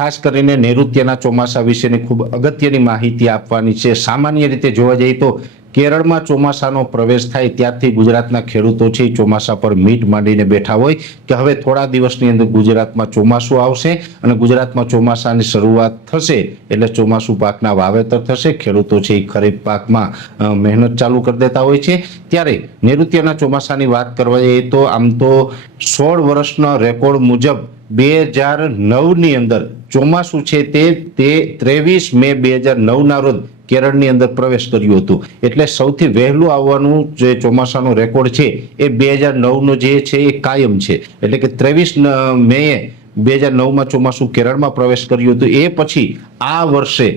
ખાસ કરીને નૈઋત્યના ચોમાસા વિશેની ખૂબ અગત્યની માહિતી આપવાની છે। સામાન્ય રીતે જોવા જઈએ તો કેરળમાં ચોમાસાનો પ્રવેશ થાય ત્યારથી ગુજરાતના ખેડૂતો છે એ ચોમાસા પર મીટ માંડીને બેઠા હોય કે હવે થોડા દિવસની અંદર ગુજરાતમાં ચોમાસું આવશે અને ગુજરાતમાં ચોમાસાની શરૂઆત થશે એટલે ચોમાસું પાકના વાવેતર થશે। ખેડૂતો છે એ ખરીફ પાકમાં મહેનત ચાલુ કરી દેતા હોય છે। ત્યારે નૈઋત્યના ચોમાસાની વાત કરવા જઈએ તો આમ તો 16 વર્ષના રેકોર્ડ મુજબ 2009ની અંદર ચોમાસું છે તે 23 મે 2009ના રોજ કેરળની અંદર પ્રવેશ કર્યું હતું। એટલે સૌથી વહેલું આવવાનું જે ચોમાસાનો રેકોર્ડ છે એ 2009નો જે છે એ કાયમ છે। એટલે કે 23 મે 2009માં ચોમાસું કેરળમાં પ્રવેશ કર્યું હતું। એ પછી આ વર્ષે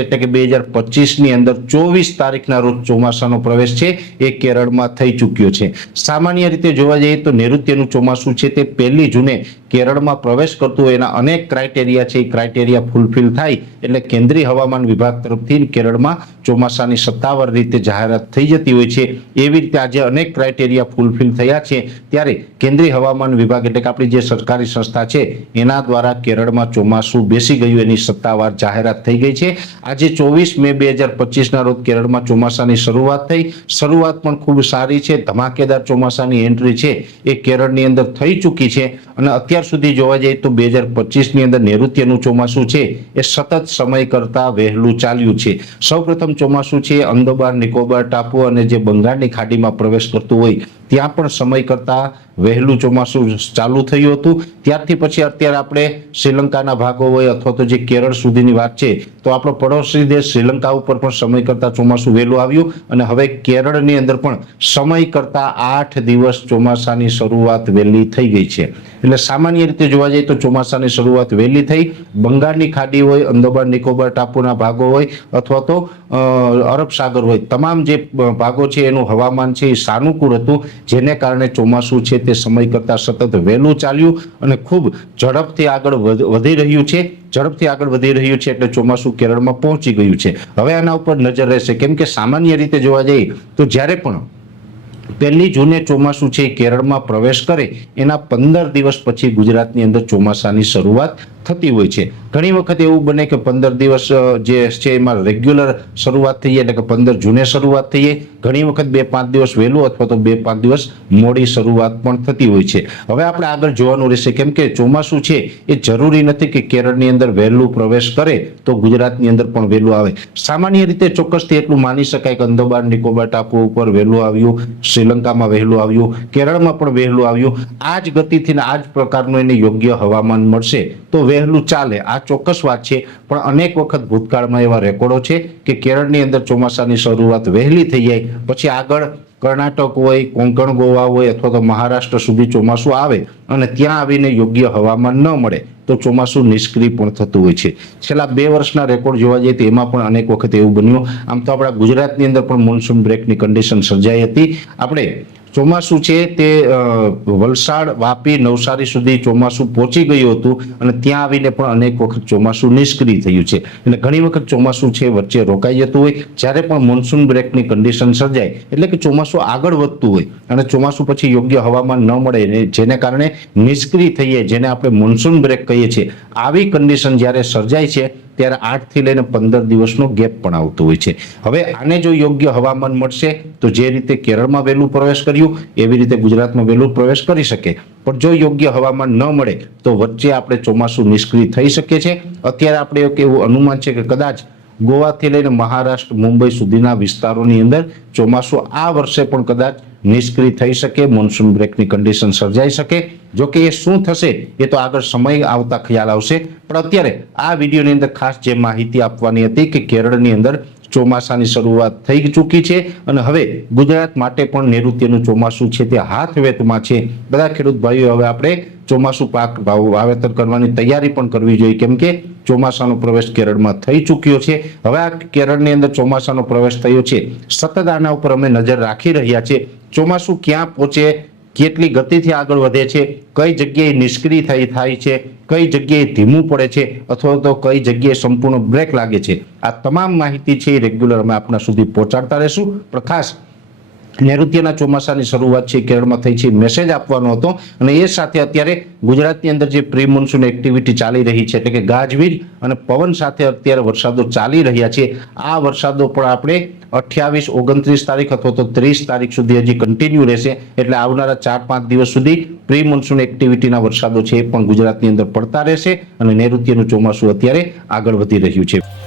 એટલે કે 2025ની અંદર 24 તારીખના રોજ ચોમાસાનો પ્રવેશ છે એ કેરળમાં થઈ ચૂક્યો છે। સામાન્ય રીતે જોવા જઈએ તો નૈઋત્યનું ચોમાસું છે તે 1 જૂને કેરળમાં પ્રવેશ કરતું હોય એના અનેક ક્રાઇટેરિયા છે એ ક્રાઇટેરિયા ફૂલફિલ થાય એટલે કેન્દ્રીય હવામાન વિભાગ તરફથી કેરળમાં ચોમાસાની સત્તાવાર રીતે જાહેરાત થઈ જતી હોય છે। એવી રીતે આજે અનેક ક્રાઇટેરિયા ફૂલફિલ થયા છે ત્યારે કેન્દ્રીય હવામાન વિભાગ એટલે કે આપણી જે સરકારી સંસ્થા છે એના દ્વારા કેરળમાં ચોમાસું બેસી ગયું એની સત્તાવાર જાહેરાત થઈ ગઈ છે। આજે 24 મે 2025ના રોજ કેરળમાં ચોમાસાની શરૂઆત થઈ। શરૂઆત પણ ખૂબ સારી છે। ધમાકેદાર ચોમાસાની એન્ટ્રી છે એ કેરળની અંદર થઈ ચૂકી છે અને અત્યાર સુધી જોવા જઈએ તો 2025ની અંદર નૈઋત્યનું ચોમાસું છે એ સતત સમય કરતા વહેલું ચાલ્યું છે। સૌપ્રથમ ચોમાસું છે અંદમાન નિકોબાર ટાપુ અને જે બંગાળની ખાડીમાં પ્રવેશ કરતું હોય ત્યાં પણ સમય કરતા વહેલું ચોમાસું ચાલુ થયું હતું। ત્યારથી પછી અત્યારે આપણે શ્રીલંકાના ભાગો હોય અથવા તો જે કેરળ સુધીની વાત છે તો આપણો પડોશી દેશ શ્રીલંકા ઉપર પણ સમય કરતા ચોમાસું વહેલું આવ્યું અને હવે કેરળની અંદર પણ સમય કરતા 8 દિવસ ચોમાસાની શરૂઆત વહેલી થઈ ગઈ છે। એટલે સામાન્ય રીતે જોવા જઈએ તો ચોમાસાની શરૂઆત વહેલી થઈ। બંગાળની ખાડી હોય અંદમાન નિકોબાર ટાપુના ભાગો હોય અથવા તો અરબ સાગર હોય તમામ જે ભાગો છે એનું હવામાન છે એ સાનુકૂળ હતું જેને કારણે ચોમાસું છે તે સમય કરતા સતત વહેલું ચાલ્યું અને ખૂબ ઝડપથી આગળ વધી રહ્યું છે। એટલે ચોમાસું કેરળમાં પહોંચી ગયું છે। હવે આના ઉપર નજર રહેશે કેમ કે સામાન્ય રીતે જોવા જઈએ તો જ્યારે પણ 1 જૂને ચોમાસું છે કેરળમાં પ્રવેશ કરે એના 15 દિવસ પછી ગુજરાતની અંદર ચોમાસાની શરૂઆત થતી હોય છે। ઘણી વખત એવું બને કે 15 દિવસ જે છે એમાં રેગ્યુલર શરૂઆત થઈ એટલે કે 15 જૂને શરૂઆત થઈ ઘણી વખત 2-5 દિવસ વહેલું અથવા તો 2-5 દિવસ મોડી શરૂઆત પણ થતી હોય છે। હવે આપણે આગળ જોવાનું રહેશે કેમ કે ચોમાસું છે એ જરૂરી નથી કે કેરળની અંદર વહેલું પ્રવેશ કરે તો ગુજરાતની અંદર પણ વહેલું આવે। સામાન્ય રીતે ચોક્કસથી એટલું માની શકાય કે અંદમાન નિકોબાર ટાપુ ઉપર વહેલું આવ્યું, શ્રીલંકામાં વહેલું આવ્યું, કેરળમાં પણ વહેલું આવ્યું। આ જ ગતિથી આ જ પ્રકારનું એને યોગ્ય હવામાન મળશે તો વહેલું ચાલે આ ચોક્કસ વાત છે। પણ અનેક વખત ભૂતકાળમાં એવા રેકોર્ડો છે કે કેરળની અંદર ચોમાસાની શરૂઆત વહેલી થઈ જાય પછી આગળ કર્ણાટક હોય, કોંકણ ગોવા હોય અથવા તો મહારાષ્ટ્ર સુધી ચોમાસું આવે અને ત્યાં આવીને યોગ્ય હવામાન ન મળે તો ચોમાસું નિષ્ક્રિય પણ થતું હોય છે। છેલ્લા 2 વર્ષના રેકોર્ડ જોવા જઈએ તો એમાં પણ અનેક વખત એવું બન્યું। આમ તો આપણા ગુજરાતની અંદર પણ મોન્સૂન બ્રેકની કન્ડિશન સર્જાઈ હતી। આપણે ચોમાસું છે તે વલસાડ, વાપી, નવસારી સુધી ચોમાસું પહોંચી ગયું હતું અને ત્યાં આવીને પણ અનેક વખત ચોમાસું નિષ્ક્રિય થયું છે। એટલે ઘણી વખત ચોમાસું છે વચ્ચે રોકાઈ જતું હોય જ્યારે પણ મોન્સૂન બ્રેકની કન્ડિશન સર્જાય એટલે કે ચોમાસું આગળ વધતું હોય અને ચોમાસું પછી યોગ્ય હવામાન ન મળે જેને કારણે નિષ્ક્રિય થઈએ જેને આપણે મોન્સૂન બ્રેક કહીએ છીએ। આવી કન્ડિશન જ્યારે સર્જાય છે ત્યારે 8 થી લઈને 15 દિવસનો ગેપ પણ આવતો હોય છે। હવે આને જો યોગ્ય હવામાન મળશે તો જે રીતે કેરળમાં વહેલું પ્રવેશ કર્યું એવી રીતે ગુજરાતમાં વહેલું પ્રવેશ કરી શકે પણ જો યોગ્ય હવામાન ન મળે તો વચ્ચે આપણે ચોમાસું નિષ્ક્રિય થઈ શકે છે। અત્યારે આપણે એવું અનુમાન છે કે કદાચ ગોવાથી લઈને મહારાષ્ટ્ર, મુંબઈ સુધીના વિસ્તારોની અંદર ચોમાસું આ વર્ષે પણ કદાચ નિષ્ક્રિય થઈ શકે, મોન્સૂન બ્રેકની કન્ડિશન સર્જાઈ શકે। જો કે એ શું થશે એ તો આગળ સમય આવતા ખ્યાલ આવશે પણ અત્યારે આ વિડીયોની અંદર ખાસ જે માહિતી આપવાની હતી કે કેરળની અંદર ચોમાસાની શરૂઆત થઈ ચૂકી છે અને હવે ગુજરાત માટે પણ નૈઋત્યનું ચોમાસું છે તે હાથવેતમાં છે। બધા ખેડૂત ભાઈઓ હવે આપણે ચોમાસું પાક વાવેતર કરવાની તૈયારી પણ કરવી જોઈએ કેમ કે ચોમાસાનો પ્રવેશ કેરળમાં થઈ ચૂક્યો છે। હવે આ કેરળની અંદર ચોમાસાનો પ્રવેશ થયો છે સતત આના ઉપર અમે નજર રાખી રહ્યા છીએ। ચોમાસું ક્યાં પહોંચે, કેટલી ગતિથી આગળ વધે છે, કઈ જગ્યાએ નિષ્ક્રિય થાય છે, કઈ જગ્યાએ ધીમું પડે છે અથવા તો કઈ જગ્યાએ સંપૂર્ણ બ્રેક લાગે છે આ તમામ માહિતી છે એ રેગ્યુલર અમે આપના સુધી પહોંચાડતા રહેશું। પણ ખાસ નૈઋત્યના ચોમાસાની શરૂઆત છે કેરળમાં થઈ છે મેસેજ આપવાનો હતો અને એ સાથે અત્યારે ગુજરાતની અંદર જે પ્રી મોન્સૂન એક્ટિવિટી ચાલી રહી છે એટલે કે ગાજવીજ અને પવન સાથે અત્યારે વરસાદો ચાલી રહ્યા છે. આ વરસાદો પણ આપણે 28, 29 તારીખ અથવા તો 30 તારીખ સુધી હજી કન્ટિન્યુ રહેશે. એટલે આવનારા 4-5 દિવસ સુધી પ્રી મોન્સૂન એક્ટિવિટીના વરસાદો છે એ પણ ગુજરાતની અંદર પડતા રહેશે અને નૈઋત્યનું ચોમાસું અત્યારે આગળ વધી રહ્યું છે.